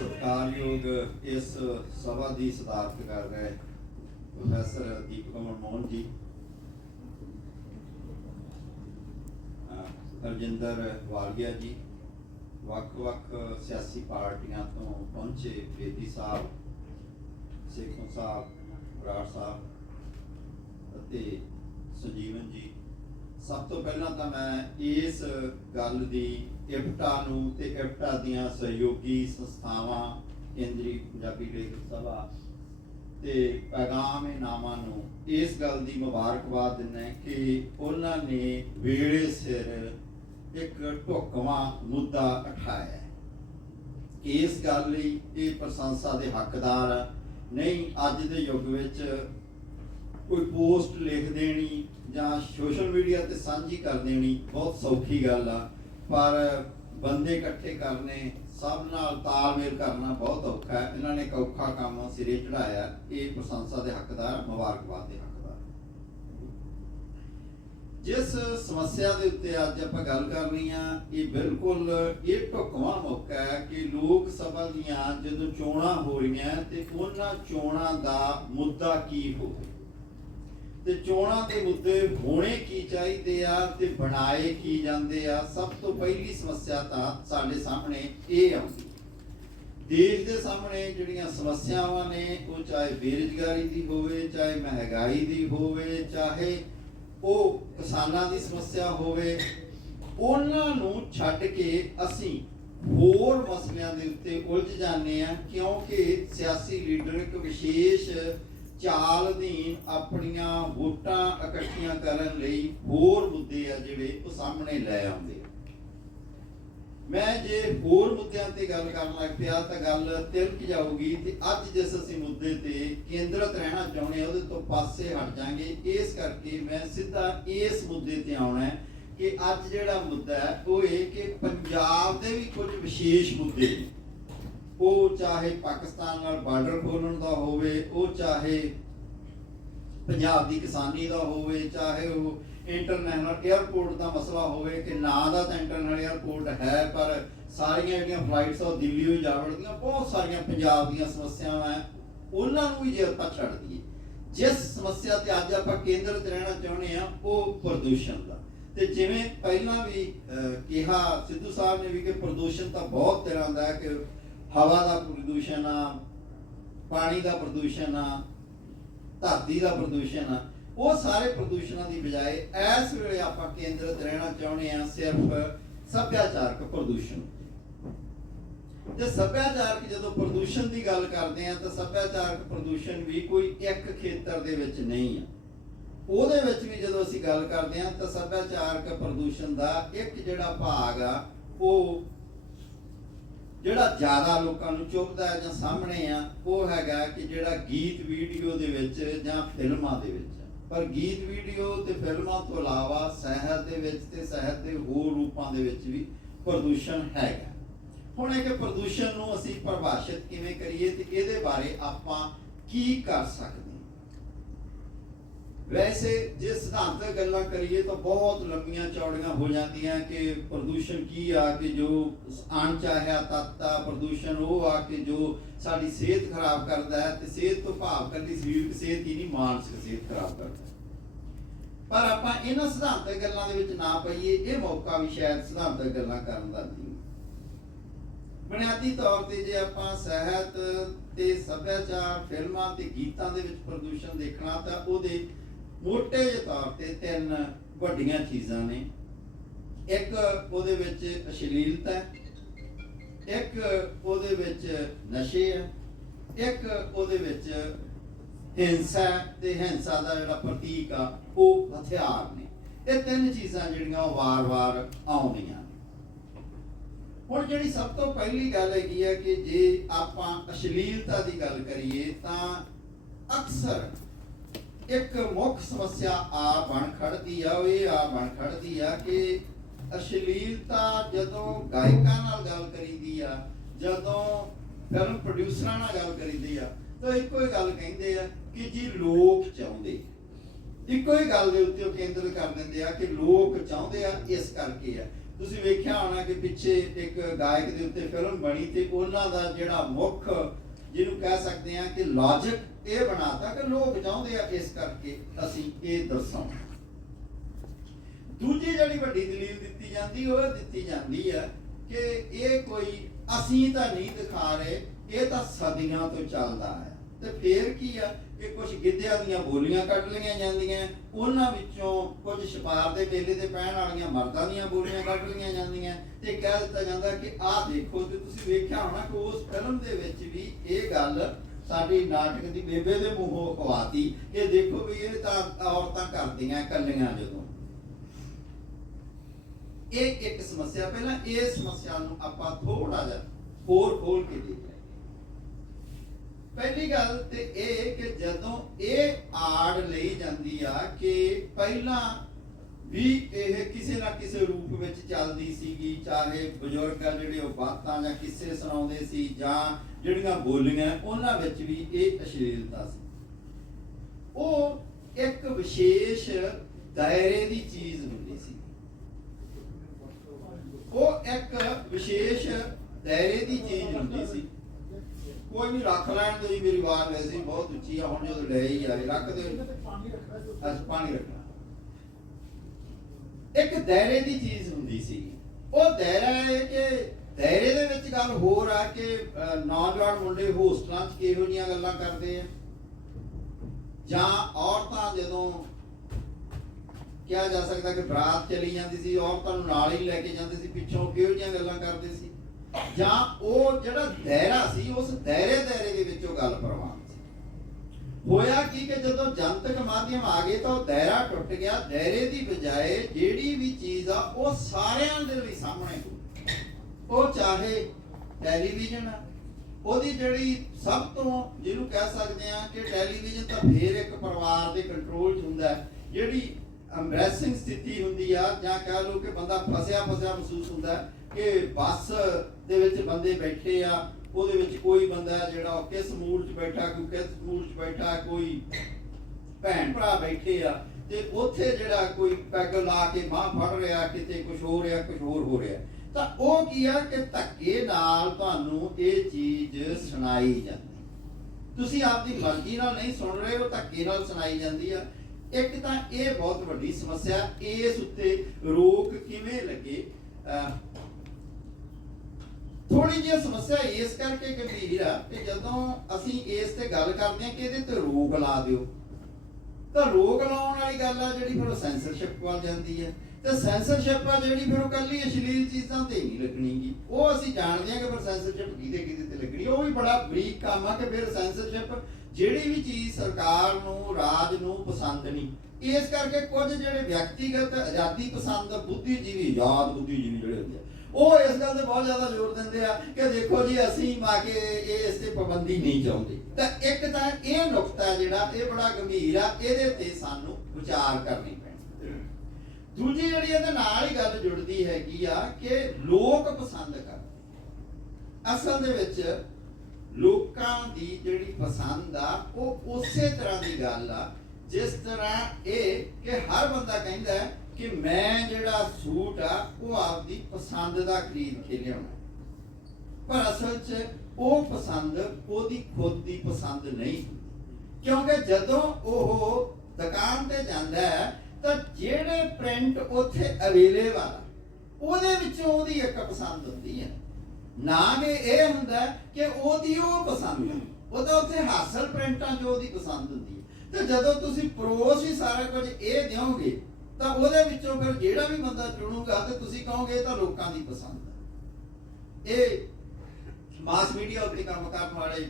ਸਤਿਕਾਰਯੋਗ ਇਸ ਸਭਾ ਦੀ ਸਦਾਰਤ ਕਰ ਰਹੇ ਪ੍ਰੋਫੈਸਰ ਦੀਪਕ ਮਨਮੋਹਨ ਜੀ। ਅਹ ਹਰਜਿੰਦਰ ਵਾਲੀਆ ਜੀ। ਵੱਖ-ਵੱਖ ਸਿਆਸੀ ਪਾਰਟੀਆਂ ਤੋਂ ਪਹੁੰਚੇ ਬੇਦੀ ਸਾਹਿਬ, ਸੇਖੋਂ ਸਾਹਿਬ, ਬਰਾੜ ਸਾਹਿਬ ਅਤੇ ਸੰਜੀਵਨ ਜੀ। ਸਭ ਤੋਂ ਪਹਿਲਾਂ ਤਾਂ ਮੈਂ ਇਸ ਗੱਲ ਦੀ ਇਫਟਾ ਨੂੰ ਤੇ ਇਪਟਾ ਦੀਆਂ ਸਹਿਯੋਗੀ ਸੰਸਥਾਵਾਂ ਕੇਂਦਰੀ ਪੰਜਾਬੀ ਲੇਖਕ ਸਭਾ ਤੇ ਪੈਗਾਮ ਨਾਮਾਂ ਨੂੰ ਇਸ ਗੱਲ ਦੀ ਮੁਬਾਰਕਬਾਦ ਦਿੰਦਾ ਕਿ ਉਹਨਾਂ ਨੇ ਵੇਲੇ ਸਿਰ ਇੱਕ ਢੁਕਵਾਂ ਮੁੱਦਾ ਉਠਾਇਆ ਇਸ ਗੱਲ ਲਈ ਇਹ ਪ੍ਰਸ਼ੰਸਾ ਦੇ ਹੱਕਦਾਰ ਆ। ਨਹੀਂ, ਅੱਜ ਦੇ ਯੁੱਗ ਵਿੱਚ ਕੋਈ ਪੋਸਟ ਲਿਖ ਦੇਣੀ ਜਾਂ ਸੋਸ਼ਲ ਮੀਡੀਆ ਤੇ ਸਾਂਝੀ ਕਰ ਦੇਣੀ ਬਹੁਤ ਸੌਖੀ ਗੱਲ ਆ ਪਰ ਬੰਦੇ ਇਕੱਠੇ ਕਰਨੇ, ਸਭ ਨਾਲ ਤਾਲਮੇਲ ਕਰਨਾ ਬਹੁਤ ਔਖਾ ਹੈ। ਇਹਨਾਂ ਨੇ ਔਖਾ ਕੰਮ ਸਿਰੇ ਚੜਾਇਆ ਇਹ ਪ੍ਰਸ਼ੰਸਾ ਦੇ ਹੱਕਦਾਰ, ਮੁਬਾਰਕਬਾਦ ਦੇ ਹੱਕਦਾਰ। ਜਿਸ ਸਮੱਸਿਆ ਦੇ ਉੱਤੇ ਅੱਜ ਆਪਾਂ ਗੱਲ ਕਰਨੀ ਆ ਇਹ ਬਿਲਕੁਲ, ਇਹ ਢੁਕਵਾਂ ਮੌਕਾ ਹੈ ਕਿ ਲੋਕ ਸਭਾ ਦੀਆਂ ਜਦੋਂ ਚੋਣਾਂ ਹੋ ਰਹੀਆਂ ਤੇ ਉਹਨਾਂ ਚੋਣਾਂ ਦਾ ਮੁੱਦਾ ਕੀ ਹੋਵੇ। ਤੇ ਚੋਣਾਂ ਦੇ ਮੁੱਦੇ ਹੋਣੇ ਕੀ ਚਾਹੀਦੇ ਆ ਤੇ ਬਣਾਏ ਕੀ ਜਾਂਦੇ ਆ, ਸਭ ਤੋਂ ਪਹਿਲੀ ਸਮੱਸਿਆ ਤਾਂ ਸਾਡੇ ਸਾਹਮਣੇ ਇਹ ਆਉਂਦੀ। ਦੇਸ਼ ਦੇ ਸਾਹਮਣੇ ਜਿਹੜੀਆਂ ਸਮੱਸਿਆਵਾਂ ਨੇ, ਉਹ ਚਾਹੇ ਬੇਰੁਜ਼ਗਾਰੀ ਦੀ ਹੋਵੇ, ਚਾਹੇ ਮਹਿੰਗਾਈ ਦੀ ਹੋਵੇ, ਚਾਹੇ ਉਹ ਕਿਸਾਨਾਂ ਦੀ ਸਮੱਸਿਆ ਹੋਵੇ, ਉਹਨਾਂ ਨੂੰ ਛੱਡ ਕੇ ਅਸੀਂ ਹੋਰ ਮਸਲਿਆਂ ਦੇ ਉੱਤੇ ਉਲਝ ਜਾਂਦੇ ਆ ਕਿਉਂਕਿ ਸਿਆਸੀ ਲੀਡਰ ਇੱਕ ਵਿਸ਼ੇਸ਼ ਚਾਲ ਦੀ ਆਪਣੀਆਂ ਵੋਟਾਂ ਇਕੱਠੀਆਂ ਕਰਨ ਲਈ ਹੋਰ ਮੁੱਦੇ ਆ ਜਿਹੜੇ ਉਹ ਸਾਹਮਣੇ ਲੈ ਆਉਂਦੇ ਆ। ਮੈਂ ਜੇ ਹੋਰ ਮੁੱਦਿਆਂ ਤੇ ਗੱਲ ਕਰਨ ਲੱਗ ਪਿਆ ਤਾਂ ਗੱਲ ਤਿਲਕ ਜਾਊਗੀ ਤੇ ਅੱਜ ਜਿਸ ਅਸੀਂ ਮੁੱਦੇ ਤੇ ਕੇਂਦਰਿਤ ਰਹਿਣਾ ਚਾਹੁੰਦੇ ਆ, ਉਹਦੇ ਤੋਂ ਪਾਸੇ ਹਟ ਜਾਾਂਗੇ। ਇਸ ਕਰਕੇ ਮੈਂ ਸਿੱਧਾ ਇਸ ਮੁੱਦੇ ਤੇ ਆਉਣਾ ਹੈ ਕਿ ਅੱਜ ਜਿਹੜਾ ਮੁੱਦਾ ਹੈ, ਉਹ ਇਹ ਕਿ ਪੰਜਾਬ ਦੇ ਵੀ ਕੁਝ ਵਿਸ਼ੇਸ਼ ਮੁੱਦੇ ਨੇ। ਉਹ ਚਾਹੇ ਪਾਕਿਸਤਾਨ ਨਾਲ ਬਾਰਡਰ ਖੋਲਣ ਦਾ ਹੋਵੇ ਉਹ ਚਾਹੇ ਪੰਜਾਬ ਦੀ ਕਿਸਾਨੀ ਦਾ ਹੋਵੇ ਚਾਹੇ ਉਹ ਇੰਟਰਨੈਸ਼ਨਲ 에ਅਰਪੋਰਟ ਦਾ ਮਸਲਾ ਹੋਵੇ ਕਿ ਨਾ ਦਾ ਤਾਂ ਇੰਟਰਨੈਸ਼ਨਲ 에ਅਰਪੋਰਟ ਹੈ ਪਰ ਸਾਰੀਆਂ ਜਿਹੜੀਆਂ ਫਲਾਈਟਸ ਉਹ ਦਿੱਲੀ ਜਾ ਵੜਦੀਆਂ ਬਹੁਤ ਸਾਰੀਆਂ ਪੰਜਾਬ ਦੀਆਂ ਸਮੱਸਿਆਵਾਂ ਉਹਨਾਂ ਨੂੰ ਵੀ ਜੇ ਆਪਾਂ ਛੱਡ ਦਈਏ ਜਿਸ ਸਮੱਸਿਆ ਤੇ ਅੱਜ ਆਪਾਂ ਕੇਂਦਰਿਤ ਰਹਿਣਾ ਚਾਹੁੰਦੇ ਆ ਉਹ ਪ੍ਰਦੂਸ਼ਣ ਦਾ। ਤੇ ਜਿਵੇਂ ਪਹਿਲਾਂ ਵੀ ਅਹ, ਕਿਹਾ ਸਿੱਧੂ ਸਾਹਿਬ ਨੇ ਵੀ ਕਿ ਪ੍ਰਦੂਸ਼ਣ ਤਾਂ ਬਹੁਤ ਤਰ੍ਹਾਂ ਦਾ ਹੈ ਕਿ ਹਵਾ ਦਾ ਪ੍ਰਦੂਸ਼ਣ ਆ, ਪਾਣੀ ਦਾ ਪ੍ਰਦੂਸ਼ਣ ਆ, ਧਰਤੀ ਦਾ ਪ੍ਰਦੂਸ਼ਣ ਆ, ਉਹ ਸਾਰੇ ਪ੍ਰਦੂਸ਼ਣਾਂ ਦੀ ਬਜਾਏ ਇਸ ਵੇਲੇ ਆਪਾਂ ਕੇਂਦਰਿਤ ਰਹਿਣਾ ਚਾਹੁੰਦੇ ਆ ਸਿਰਫ ਸੱਭਿਆਚਾਰਕ ਪ੍ਰਦੂਸ਼ਣ। ਤੇ ਸੱਭਿਆਚਾਰਕ ਜਦੋਂ ਪ੍ਰਦੂਸ਼ਣ ਦੀ ਗੱਲ ਕਰਦੇ ਆ ਤਾਂ ਸੱਭਿਆਚਾਰਕ ਪ੍ਰਦੂਸ਼ਣ ਵੀ ਕੋਈ ਇੱਕ ਖੇਤਰ ਦੇ ਵਿੱਚ ਨਹੀਂ ਆ। ਉਹਦੇ ਵਿੱਚ ਵੀ ਜਦੋਂ ਅਸੀਂ ਗੱਲ ਕਰਦੇ ਆ ਤਾਂ ਸੱਭਿਆਚਾਰਕ ਪ੍ਰਦੂਸ਼ਣ ਦਾ ਇੱਕ ਜਿਹੜਾ ਭਾਗ ਆ, ਉਹ ਜਿਹੜਾ ਜ਼ਿਆਦਾ ਲੋਕਾਂ ਨੂੰ ਚੁੱਭਦਾ ਹੈ ਜਾਂ ਸਾਹਮਣੇ ਆ, ਉਹ ਹੈਗਾ ਕਿ ਜਿਹੜਾ ਗੀਤ ਵੀਡੀਓ ਦੇ ਵਿੱਚ ਜਾਂ ਫਿਲਮਾਂ ਦੇ ਵਿੱਚ ਪਰ ਗੀਤ ਵੀਡੀਓ ਤੇ ਫਿਲਮਾਂ ਤੋਂ ਇਲਾਵਾ ਸਾਹਿਤ ਦੇ ਵਿੱਚ ਤੇ ਸਾਹਿਤ ਦੇ ਹੋਰ ਰੂਪਾਂ ਦੇ ਵਿੱਚ ਵੀ ਪ੍ਰਦੂਸ਼ਣ ਹੈਗਾ। ਹੁਣ ਇਹ ਕਿ ਪ੍ਰਦੂਸ਼ਣ ਨੂੰ ਅਸੀਂ ਪਰਿਭਾਸ਼ਿਤ ਕਿਵੇਂ ਕਰੀਏ ਤੇ ਇਹਦੇ ਬਾਰੇ ਆਪਾਂ ਕੀ ਕਰ ਸਕਦੇ ਵੈਸੇ ਜੇ ਸਿਧਾਂਤਕ ਗੱਲਾਂ ਕਰੀਏ ਤਾਂ ਬਹੁਤ ਲੰਮੀਆਂ ਚੌੜੀਆਂ ਹੋ ਜਾਂਦੀਆਂ ਕਿ ਪ੍ਰਦੂਸ਼ਣ ਕੀ ਆ ਕਿ ਜੋ ਅਣਚਾਹਿਆ ਤੱਤ ਆ, ਪ੍ਰਦੂਸ਼ਣ ਉਹ ਆ ਕਿ ਜੋ ਸਾਡੀ ਸਿਹਤ ਖਰਾਬ ਕਰਦਾ ਹੈ ਤੇ ਸਿਹਤ ਤੋਂ ਭਾਵ ਕਰਦੀ ਸਰੀਰਕ ਸਿਹਤ ਹੀ ਨਹੀਂ, ਮਾਨਸਿਕ ਸਿਹਤ ਖਰਾਬ ਕਰਦਾ ਪਰ ਆਪਾਂ ਇਹਨਾਂ ਸਿਧਾਂਤਕ ਗੱਲਾਂ ਦੇ ਵਿੱਚ ਨਾ ਪਈਏ, ਇਹ ਮੌਕਾ ਵੀ ਸ਼ਾਇਦ ਸਿਧਾਂਤਕ ਗੱਲਾਂ ਕਰਨ ਦਾ ਨਹੀਂ। ਬੁਨਿਆਦੀ ਤੌਰ ਤੇ ਜੇ ਆਪਾਂ ਸਿਹਤ ਤੇ ਸੱਭਿਆਚਾਰ, ਫਿਲਮਾਂ ਤੇ ਗੀਤਾਂ ਦੇ ਵਿੱਚ ਪ੍ਰਦੂਸ਼ਣ ਦੇਖਣਾ ਤਾਂ ਉਹਦੇ ਮੋਟੇ ਜਿਹੇ ਤੌਰ ਤੇ ਤਿੰਨ ਵੱਡੀਆਂ ਚੀਜ਼ਾਂ ਨੇ। ਇੱਕ ਉਹਦੇ ਵਿੱਚ ਅਸ਼ਲੀਲਤਾ ਇੱਕ ਉਹਦੇ ਵਿੱਚ ਨਸ਼ੇ ਹੈ, ਇੱਕ ਉਹਦੇ ਵਿੱਚ ਹਿੰਸਾ ਹੈ ਤੇ ਹਿੰਸਾ ਦਾ ਜਿਹੜਾ ਪ੍ਰਤੀਕ ਆ, ਉਹ ਹਥਿਆਰ ਨੇ। ਇਹ ਤਿੰਨ ਚੀਜ਼ਾਂ ਜਿਹੜੀਆਂ ਉਹ ਵਾਰ-ਵਾਰ ਆਉਂਦੀਆਂ ਨੇ। ਹੁਣ ਜਿਹੜੀ ਸਭ ਤੋਂ ਪਹਿਲੀ ਗੱਲ ਹੈਗੀ ਹੈ ਕਿ ਜੇ ਆਪਾਂ ਅਸ਼ਲੀਲਤਾ ਦੀ ਗੱਲ ਕਰੀਏ ਤਾਂ ਅਕਸਰ ਇੱਕ ਮੁੱਖ ਸਮੱਸਿਆ ਆ ਬਣ ਖੜਦੀ ਆ, ਉਹ ਇਹ ਆ ਬਣ ਖੜਦੀ ਆ ਕਿ ਅਸ਼ਲੀਲਤਾ ਜਦੋਂ ਗਾਇਕਾਂ ਨਾਲ ਗੱਲ ਕਰੀਦੀ ਆ, ਜਦੋਂ ਫਿਲਮ ਪ੍ਰੋਡਿਊਸਰਾਂ ਨਾਲ ਗੱਲ ਕਰੀਦੀ ਆ, ਤਾਂ ਇੱਕੋ ਹੀ ਗੱਲ ਕਹਿੰਦੇ ਆ ਕਿ ਜੀ ਲੋਕ ਚਾਹੁੰਦੇ। ਇੱਕੋ ਹੀ ਗੱਲ ਦੇ ਉੱਤੇ ਉਹ ਕੇਂਦਰਿਤ ਕਰ ਦਿੰਦੇ ਆ ਕਿ ਲੋਕ ਚਾਹੁੰਦੇ ਆ ਇਸ ਕਰਕੇ ਆ। ਤੁਸੀਂ ਵੇਖਿਆ ਹੋਣਾ ਕਿ ਪਿੱਛੇ ਇੱਕ ਗਾਇਕ ਦੇ ਉੱਤੇ ਫਿਲਮ ਬਣੀ ਤੇ ਉਹਨਾਂ ਦਾ ਜਿਹੜਾ ਮੁੱਖ ਜਿਹਨੂੰ ਕਹਿ ਸਕਦੇ ਆ ਕਿ ਲੌਜੀਕ ਇਹ ਬਣਾਤਾ ਕਿ ਲੋਕ ਚਾਹੁੰਦੇ ਆ ਇਸ ਕਰਕੇ ਅਸੀਂ ਇਹ ਦੱਸਾਂ ਦੂਜੀ ਜਿਹੜੀ ਵੱਡੀ ਦਲੀਲ ਦਿੱਤੀ ਜਾਂਦੀ, ਉਹ ਦਿੱਤੀ ਜਾਂਦੀ ਹੈ ਕਿ ਇਹ ਕੋਈ ਅਸੀਂ ਤਾਂ ਨਹੀਂ ਦਿਖਾ ਰਹੇ, ਇਹ ਤਾਂ ਸਦੀਆਂ ਤੋਂ ਚੱਲਦਾ ਹੈ। ਤੇ ਫੇਰ ਕੀ ਆ ਕਿ ਕੁਝ ਗਿੱਧਿਆਂ ਦੀਆਂ ਬੋਲੀਆਂ ਕੱਢ ਲਈਆਂ ਜਾਂਦੀਆਂ, ਉਹਨਾਂ ਵਿੱਚੋਂ ਕੁਝ ਛਪਾਰ ਦੇ ਮੇਲੇ ਤੇ ਪੈਣ ਵਾਲੀਆਂ ਮਰਦਾਂ ਦੀਆਂ ਬੋਲੀਆਂ ਕੱਢ ਲਈਆਂ ਜਾਂਦੀਆਂ। ਤੇ ਕਹਿ ਦਿੱਤਾ ਜਾਂਦਾ ਕਿ ਆਹ ਦੇਖੋ ਤੇ ਤੁਸੀਂ ਵੇਖਿਆ ਹੋਣਾ ਕਿ ਉਸ ਫਿਲਮ ਦੇ ਵਿੱਚ ਵੀ ਇਹ ਗੱਲ ਸਾਡੀ ਨਾਟਕ ਦੀ ਬੇਬੇ ਦੇ ਮੂੰਹੋਂ ਖਵਾਤੀ। ਕਿ ਦੇਖੋ ਵੀ ਇਹ ਤਾਂ ਔਰਤਾਂ ਕਰਦੀਆਂ ਕੱਲੀਆਂ ਜਦੋਂ। ਇਹ ਇੱਕ ਸਮੱਸਿਆ, ਪਹਿਲਾਂ ਇਹ ਸਮੱਸਿਆ ਨੂੰ ਆਪਾਂ ਥੋੜਾ ਜਿਹਾ ਹੋਰ ਖੋਲ ਕੇ ਦੇਖੀਏ। ਪਹਿਲੀ ਗੱਲ ਤੇ ਇਹ ਕਿ ਜਦੋਂ ਇਹ ਆੜ ਲਈ ਜਾਂਦੀ ਆ ਕਿ ਪਹਿਲਾਂ ਵੀ ਇਹ ਕਿਸੇ ਨਾ ਕਿਸੇ ਰੂਪ ਵਿੱਚ ਚੱਲਦੀ ਸੀਗੀ, ਚਾਹੇ ਬਜ਼ੁਰਗ ਆ ਜਿਹੜੇ ਉਹ ਬਾਤਾਂ ਜਾਂ ਕਿੱਸੇ ਸੁਣਾਉਂਦੇ ਸੀ ਜਾਂ ਜਿਹੜੀਆਂ ਬੋਲੀਆਂ, ਉਹਨਾਂ ਵਿੱਚ ਵੀ ਇਹ ਅਸ਼ਲੀਲਤਾ ਸੀ। ਉਹ ਇੱਕ ਵਿਸ਼ੇਸ਼ ਦਾਇਰੇ ਦੀ ਚੀਜ਼ ਹੁੰਦੀ ਸੀ। ਉਹ ਇੱਕ ਵਿਸ਼ੇਸ਼ ਦਾਇਰੇ ਦੀ ਚੀਜ਼ ਹੁੰਦੀ ਸੀ। ਕੋਈ ਨਹੀਂ ਰੱਖ ਲੈਣ ਦੇ ਜੀ, ਮੇਰੀ ਆਵਾਜ਼ ਵੈਸੇ ਹੀ ਬਹੁਤ ਉੱਚੀ ਆ, ਹੁਣ ਜਦੋਂ ਲੈ ਹੀ ਆਏ, ਰੱਖ ਦੇ ਅੱਜ ਪਾਣੀ ਰੱਖਣਾ। ਇੱਕ ਦਾਇਰੇ ਦੀ ਚੀਜ਼ ਹੁੰਦੀ ਸੀ। ਉਹ ਦਾਇਰਾ ਹੈ ਕਿ ਦਾਇਰੇ ਦੇ ਵਿੱਚ ਗੱਲ ਹੋਰ ਆ ਕਿ ਨੌਜਵਾਨ ਮੁੰਡੇ ਹੋਸਟਲਾਂ 'ਚ ਕਿਹੋ ਜੀਆਂ ਗੱਲਾਂ ਕਰਦੇ ਆ? ਜਾਂ ਔਰਤਾਂ ਜਦੋਂ ਕਿਹਾ ਜਾ ਸਕਦਾ ਕਿ ਬਰਾਤ ਚਲੀ ਜਾਂਦੀ ਸੀ, ਔਰਤਾਂ ਨੂੰ ਨਾਲ ਹੀ ਲੈ ਕੇ ਜਾਂਦੇ ਸੀ, ਪਿੱਛੋਂ ਕਿਹੋ ਜਿਹੀਆਂ ਗੱਲਾਂ ਕਰਦੇ ਸੀ? ਜਾਂ ਉਹ ਜਿਹੜਾ ਦਾਇਰਾ ਸੀ, ਉਸ ਦਾਇਰੇ ਦਾਇਰੇ ਦੇ ਵਿੱਚੋਂ ਗੱਲ ਪ੍ਰਵਾਨ ਸੀ। ਹੋਇਆ ਕੀ ਕਿ ਜਦੋਂ ਜਨਤਕ ਮਾਧਿਅਮ ਆ ਗਏ ਤਾਂ ਉਹ ਦਾਇਰਾ ਟੁੱਟ ਗਿਆ। ਦਾਇਰੇ ਦੀ ਬਜਾਏ ਜਿਹੜੀ ਵੀ ਚੀਜ਼ ਆ, ਉਹ ਸਾਰਿਆਂ ਦੇ ਲਈ ਸਾਹਮਣੇ ਉਹ ਚਾਹੇ ਟੈਲੀਵਿਜ਼ਨ ਆ, ਉਹਦੀ ਜਿਹੜੀ ਸਭ ਤੋਂ ਜਿਹਨੂੰ ਕਹਿ ਸਕਦੇ ਆ ਕਿ ਟੈਲੀਵਿਜ਼ਨ ਤਾਂ ਫੇਰ ਇੱਕ ਪਰਿਵਾਰ ਦੇ ਕੰਟਰੋਲ 'ਚ ਹੁੰਦਾ ਜਿਹੜੀ ਐਮਬੈਰਸਿੰਗ ਸਥਿਤੀ ਹੁੰਦੀ ਆ, ਜਾਂ ਕਹਿ ਲਓ ਕਿ ਬੰਦਾ ਫਸਿਆ ਫਸਿਆ ਮਹਿਸੂਸ ਹੁੰਦਾ ਹੈ। ਕਿ ਬੱਸ ਦੇ ਵਿੱਚ ਬੰਦੇ ਬੈਠੇ ਆ, ਉਹਦੇ ਵਿੱਚ ਕੋਈ ਬੰਦਾ ਜਿਹੜਾ ਉਹ ਕਿਸ ਮੂਡ 'ਚ ਬੈਠਾ, ਕੋਈ ਕਿਸ ਮੂਡ 'ਚ ਬੈਠਾ, ਕੋਈ ਭੈਣ ਭਰਾ ਬੈਠੇ ਆ, ਤੇ ਉੱਥੇ ਜਿਹੜਾ ਕੋਈ ਪੈਗ ਲਾ ਕੇ ਬਾਹ ਫੜ ਰਿਹਾ, ਕਿਤੇ ਕੁਝ ਹੋ ਰਿਹਾ ਕੁਝ ਹੋਰ ਹੋ ਰਿਹਾ। ਤਾਂ ਉਹ ਕੀ ਆ ਕਿ ਧੱਕੇ ਨਾਲ ਤੁਹਾਨੂੰ ਇਹ ਚੀਜ਼ ਸੁਣਾਈ ਜਾਂਦੀ। ਤੁਸੀਂ ਆਪਦੀ ਮਰਜ਼ੀ ਨਾਲ ਨਹੀਂ ਸੁਣ ਰਹੇ ਹੋ ਧੱਕੇ ਨਾਲ ਸੁਣਾਈ ਜਾਂਦੀ ਆ। ਇੱਕ ਤਾਂ ਇਹ ਬਹੁਤ ਵੱਡੀ ਸਮੱਸਿਆ, ਇਸ ਉੱਤੇ ਰੋਕ ਕਿਵੇਂ ਲੱਗੇ? ਥੋੜੀ ਜਿਹੀ ਸਮੱਸਿਆ ਇਸ ਕਰਕੇ ਗੰਭੀਰ ਆ ਕਿ ਜਦੋਂ ਅਸੀਂ ਇਸ ਤੇ ਗੱਲ ਕਰਦੇ ਹਾਂ ਕਿ ਇਹਦੇ ਤੇ ਰੋਕ ਲਾ ਦਿਓ। ਤਾਂ ਰੋਕ ਲਾਉਣ ਵਾਲੀ ਗੱਲ ਆ ਜਿਹੜੀ ਫਿਰ ਸੈਂਸਰਸ਼ਿਪ ਵੱਲ ਜਾਂਦੀ ਹੈ ਤੇ ਸੈਂਸਰਸ਼ਿਪ ਆ ਜਿਹੜੀ ਫਿਰ ਉਹ ਕੱਲੀ ਅਸ਼ਲੀਲ ਚੀਜ਼ਾਂ ਤੇ ਨਹੀਂ ਲੱਗਣੀਗੀ। ਉਹ ਅਸੀਂ ਜਾਣਦੇ ਹਾਂ ਕਿ ਫਿਰ ਸੈਂਸਰਸ਼ਿਪ ਕਿਹਦੇ ਕਿਹਦੇ ਤੇ ਲੱਗਣੀ ਉਹ ਵੀ ਬੜਾ ਬਰੀਕ ਕੰਮ ਆ ਕਿ ਫਿਰ ਸੈਂਸਰਸ਼ਿਪ ਜਿਹੜੀ ਵੀ ਚੀਜ਼ ਸਰਕਾਰ ਨੂੰ, ਰਾਜ ਨੂੰ ਪਸੰਦ ਨਹੀਂ। ਇਸ ਕਰਕੇ ਕੁਝ ਜਿਹੜੇ ਵਿਅਕਤੀਗਤ ਆਜ਼ਾਦੀ ਪਸੰਦ ਬੁੱਧੀਜੀਵੀ, ਆਜ਼ਾਦ ਬੁੱਧੀਜੀਵੀ ਜਿਹੜੇ ਹੁੰਦੇ ਆ ਉਹ ਇਸ ਗੱਲ ਤੇ ਬਹੁਤ ਜ਼ਿਆਦਾ ਜ਼ੋਰ ਦਿੰਦੇ ਆ ਕਿ ਦੇਖੋ ਜੀ, ਅਸੀਂ ਮਾ ਕੇ ਇਹ ਇਸ ਤੇ ਪਾਬੰਦੀ ਨਹੀਂ ਚਾਹੁੰਦੇ। ਤਾਂ ਇੱਕ ਤਾਂ ਇਹ ਨੁਕਤਾ ਜਿਹੜਾ, ਇਹ ਬੜਾ ਗੰਭੀਰ ਆ, ਇਹਦੇ ਤੇ ਸਾਨੂੰ ਵਿਚਾਰ ਕਰਨੀ ਪੈਣੀ। ਦੂਜੀ ਜਿਹੜੀ ਇਹਦੇ ਨਾਲ ਹੀ ਗੱਲ ਜੁੜਦੀ ਹੈਗੀ ਆ ਕਿ ਲੋਕ ਪਸੰਦ ਕਰਦੇ। ਅਸਲ ਦੇ ਵਿੱਚ ਲੋਕਾਂ ਦੀ ਜਿਹੜੀ ਪਸੰਦ ਆ, ਉਹ ਉਸੇ ਤਰ੍ਹਾਂ ਦੀ ਗੱਲ ਆ, ਜਿਸ ਤਰ੍ਹਾਂ ਇਹ ਕਿ ਹਰ ਬੰਦਾ ਕਹਿੰਦਾ ਹੈ ਕਿ ਮੈਂ ਜਿਹੜਾ ਸੂਟ ਆ, ਉਹ ਆਪਦੀ ਪਸੰਦ ਦਾ ਖਰੀਦ ਕੇ ਲਿਆਉਣਾ। ਪਰ ਅਸਲ 'ਚ ਉਹ ਪਸੰਦ ਉਹਦੀ ਖੁਦ ਦੀ ਪਸੰਦ ਨਹੀਂ। ਕਿਉਂਕਿ ਜਦੋਂ ਉਹ ਦੁਕਾਨ ਤੇ ਜਾਂਦਾ ਹੈ, ਤਾਂ ਜਿਹੜੇ ਪ੍ਰਿੰਟ ਉੱਥੇ ਅਵੇਲੇਬਲ ਆ, ਉਹਦੇ ਵਿੱਚੋਂ ਉਹਦੀ ਇੱਕ ਪਸੰਦ ਹੁੰਦੀ ਹੈ। ਨਾ ਕਿ ਇਹ ਹੁੰਦਾ ਕਿ ਉਹਦੀ ਉਹ ਪਸੰਦ ਹੈ ਉਹਦਾ ਉੱਥੇ ਹਾਸਲ ਪ੍ਰਿੰਟਾਂ ਜੋ ਉਹਦੀ ਪਸੰਦ ਹੁੰਦੀ ਹੈ। ਤੇ ਜਦੋਂ ਤੁਸੀਂ ਪਰੋਸ ਹੀ ਸਾਰਾ ਕੁਝ ਇਹ ਦਿਓਗੇ ਤਾਂ ਉਹਦੇ ਵਿੱਚੋਂ ਫਿਰ ਜਿਹੜਾ ਵੀ ਬੰਦਾ ਚੁਣੂਗਾ ਤੇ ਤੁਸੀਂ ਕਹੋਗੇ ਇਹ ਤਾਂ ਲੋਕਾਂ ਦੀ ਪਸੰਦ ਹੈ। ਇਹ ਮਾਸ ਮੀਡੀਆ ਉੱਤੇ ਕੰਮ ਕਰਨ ਵਾਲੇ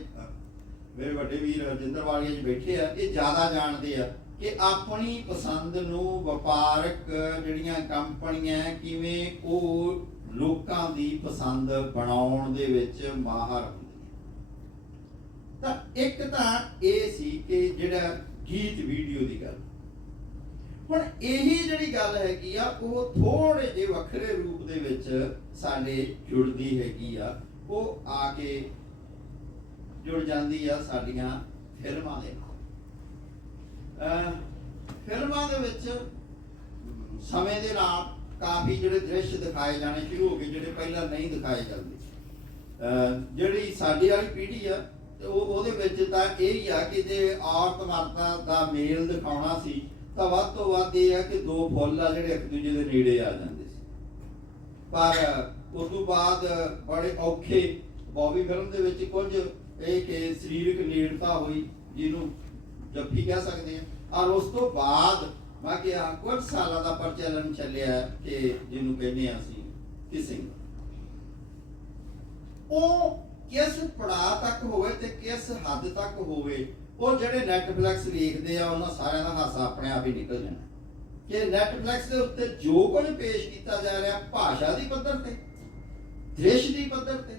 ਮੇਰੇ ਵੱਡੇ ਵੀਰ ਰਜਿੰਦਰ ਵਾਲੀਆ ਜੀ ਬੈਠੇ ਆ, ਇਹ ਜ਼ਿਆਦਾ ਜਾਣਦੇ ਆ ਕਿ ਆਪਣੀ ਪਸੰਦ ਨੂੰ ਵਪਾਰਕ ਜਿਹੜੀਆਂ ਕੰਪਨੀਆਂ ਕਿਵੇਂ ਉਹ ਲੋਕਾਂ ਦੀ ਪਸੰਦ ਬਣਾਉਣ ਦੇ ਵਿੱਚ ਮਾਹਰ ਹੁੰਦੀਆਂ। ਤਾਂ ਇੱਕ ਤਾਂ ਇਹ ਸੀ ਕਿ ਜਿਹੜਾ ਗੀਤ ਵੀਡੀਓ ਦੀ ਗੱਲ ਹੁਣ ਇਹੀ ਜਿਹੜੀ ਗੱਲ ਹੈਗੀ ਆ, ਉਹ ਥੋੜੇ ਜਿਹੇ ਵੱਖਰੇ ਰੂਪ ਦੇ ਵਿੱਚ ਸਾਡੇ ਜੁੜਦੀ ਹੈਗੀ ਆ। ਉਹ ਆ ਕੇ ਜੁੜ ਜਾਂਦੀ ਆ ਸਾਡੀਆਂ ਫਿਲਮਾਂ ਦੇ ਨਾਲ। ਫਿਲਮਾਂ ਦੇ ਵਿੱਚ ਸਮੇਂ ਦੇ ਨਾਲ ਕਾਫੀ ਜਿਹੜੇ ਦ੍ਰਿਸ਼ ਦਿਖਾਏ ਜਾਣੇ ਸ਼ੁਰੂ ਹੋ ਗਏ, ਜਿਹੜੇ ਪਹਿਲਾਂ ਨਹੀਂ ਦਿਖਾਏ ਜਾਂਦੇ। ਅਹ ਜਿਹੜੀ ਸਾਡੀ ਵਾਲੀ ਪੀੜ੍ਹੀ ਆ, ਤੇ ਉਹ ਉਹਦੇ ਵਿੱਚ ਤਾਂ ਇਹ ਹੀ ਆ ਕਿ ਜੇ ਔਰਤ ਮਰਦਾਂ ਦਾ ਮੇਲ ਦਿਖਾਉਣਾ ਸੀ ਤਾਂ ਵੱਧ ਤੋਂ ਵੱਧ ਇਹ ਆ ਕਿ ਦੋ ਫੁੱਲ ਆ ਜਿਹੜੇ ਇੱਕ ਦੂਜੇ ਦੇ ਨੇੜੇ ਆ ਜਾਂਦੇ ਸੀ। ਪਰ ਉਸ ਤੋਂ ਬਾਅਦ ਬੜੇ ਔਖੇ ਬੌਬੀ ਫਿਲਮ ਦੇ ਵਿੱਚ ਕੁਝ ਇਹ ਕਿ ਸਰੀਰਕ ਨੇੜਤਾ ਹੋਈ, ਜਿਹਨੂੰ ਜੱਫੀ ਕਹਿ ਸਕਦੇ ਆ ਔਰ ਉਸ ਤੋਂ ਬਾਅਦ ਮੈਂ ਕਿਹਾ, ਕੁਝ ਸਾਲਾਂ ਦਾ ਪ੍ਰਚਲਨ ਚੱਲਿਆ ਕਿ ਜਿਹਨੂੰ ਕਹਿੰਦੇ ਆ ਅਸੀਂ ਕਿਸਿੰਗ ਉਹ ਕਿਸ ਪੜਾਅ ਤੱਕ ਹੋਵੇ ਤੇ ਕਿਸ ਹੱਦ ਤੱਕ ਹੋਵੇ ਉਹ ਜਿਹੜੇ ਨੈਟਫਲਿਕਸ ਵੇਖਦੇ ਆ, ਉਹਨਾਂ ਸਾਰਿਆਂ ਦਾ ਹਾਸਾ ਆਪਣੇ ਆਪ ਹੀ ਨਿਕਲ ਜਾਣਾ ਕਿ ਨੈਟਫਲਿਕਸ ਦੇ ਉੱਤੇ ਜੋ ਕੁਝ ਪੇਸ਼ ਕੀਤਾ ਜਾ ਰਿਹਾ ਭਾਸ਼ਾ ਦੀ ਪੱਧਰ ਤੇ, ਦ੍ਰਿਸ਼ ਦੀ ਪੱਧਰ ਤੇ,